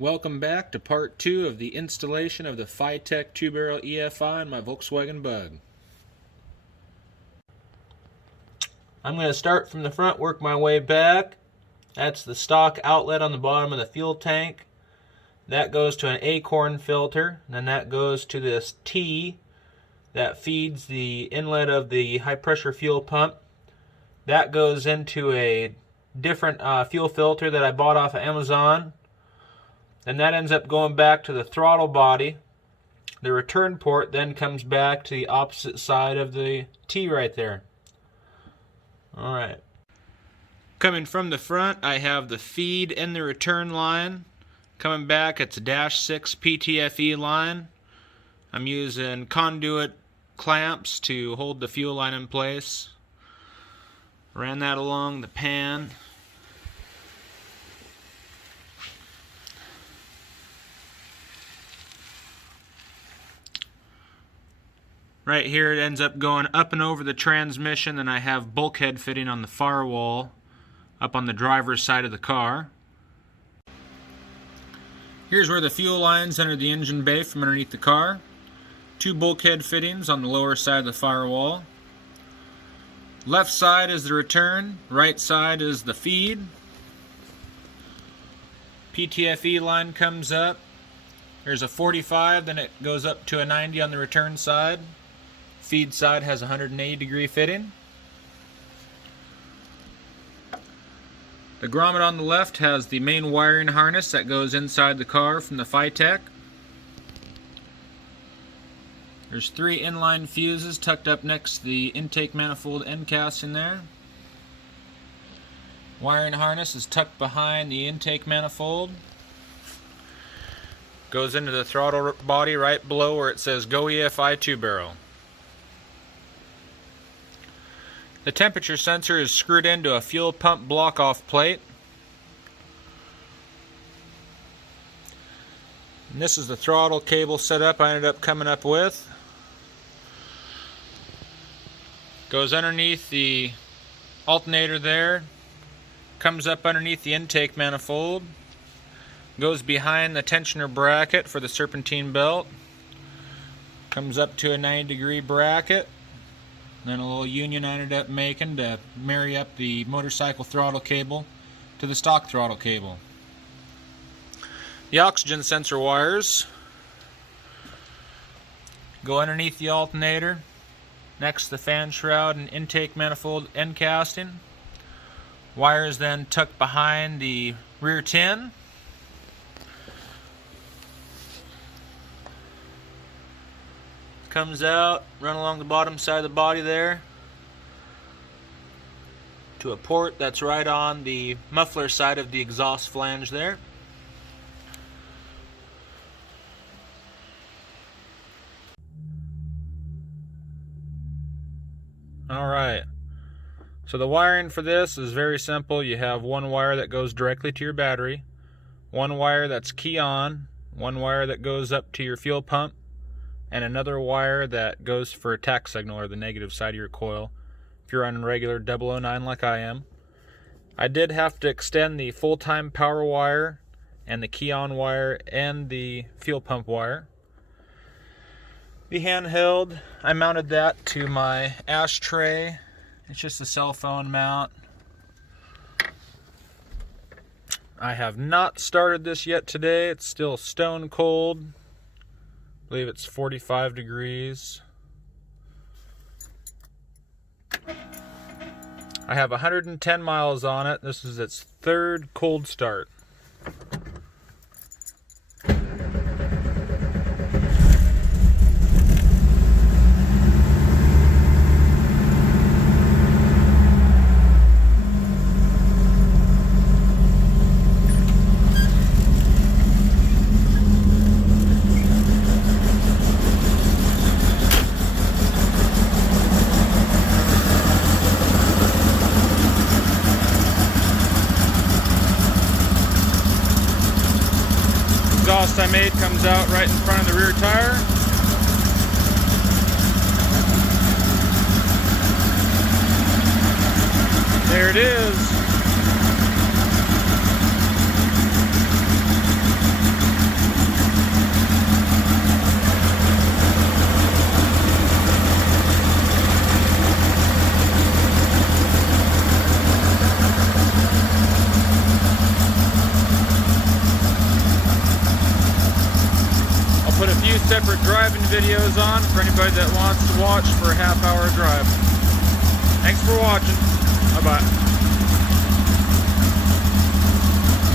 Welcome back to part 2 of the installation of the Fitech 2-barrel EFI on my Volkswagen Bug. I'm going to start from the front, work my way back. That's the stock outlet on the bottom of the fuel tank. That goes to an acorn filter, and then that goes to this T that feeds the inlet of the high pressure fuel pump. That goes into a different fuel filter that I bought off of Amazon. And that ends up going back to the throttle body. The return port then comes back to the opposite side of the T right there. Alright. Coming from the front, I have the feed and the return line. Coming back, it's a -6 PTFE line. I'm using conduit clamps to hold the fuel line in place. Ran that along the pan. Right here it ends up going up and over the transmission, and I have bulkhead fitting on the firewall up on the driver's side of the car. Here's where the fuel lines enter the engine bay from underneath the car. 2 bulkhead fittings on the lower side of the firewall. Left side is the return, right side is the feed. PTFE line comes up. There's a 45, then it goes up to a 90 on the return side. Feed side has a 180-degree fitting. The grommet on the left has the main wiring harness that goes inside the car from the Fitech. There's 3 inline fuses tucked up next to the intake manifold end casting there. Wiring harness is tucked behind the intake manifold. Goes into the throttle body right below where it says Go EFI 2-barrel. The temperature sensor is screwed into a fuel pump block-off plate. And this is the throttle cable setup I ended up coming up with. Goes underneath the alternator there. Comes up underneath the intake manifold. Goes behind the tensioner bracket for the serpentine belt. Comes up to a 90-degree bracket. Then a little union I ended up making to marry up the motorcycle throttle cable to the stock throttle cable. The oxygen sensor wires go underneath the alternator, next to the fan shroud and intake manifold end casting. Wires then tucked behind the rear tin. Comes out, run along the bottom side of the body there to a port that's right on the muffler side of the exhaust flange there. Alright, so the wiring for this is very simple. You have one wire that goes directly to your battery, one wire that's key on, one wire that goes up to your fuel pump, and another wire that goes for a tach signal, or the negative side of your coil, if you're on regular 009 like I am. I did have to extend the full-time power wire and the key-on wire and the fuel pump wire. The handheld, I mounted that to my ashtray. It's just a cell phone mount. I have not started this yet today. It's still stone cold. I believe it's 45 degrees. I have 110 miles on it. This is its 3rd cold start. Exhaust I made comes out right in front of the rear tire. There it is. put a few separate driving videos on for anybody that wants to watch for a half-hour drive. Thanks for watching. Bye-bye.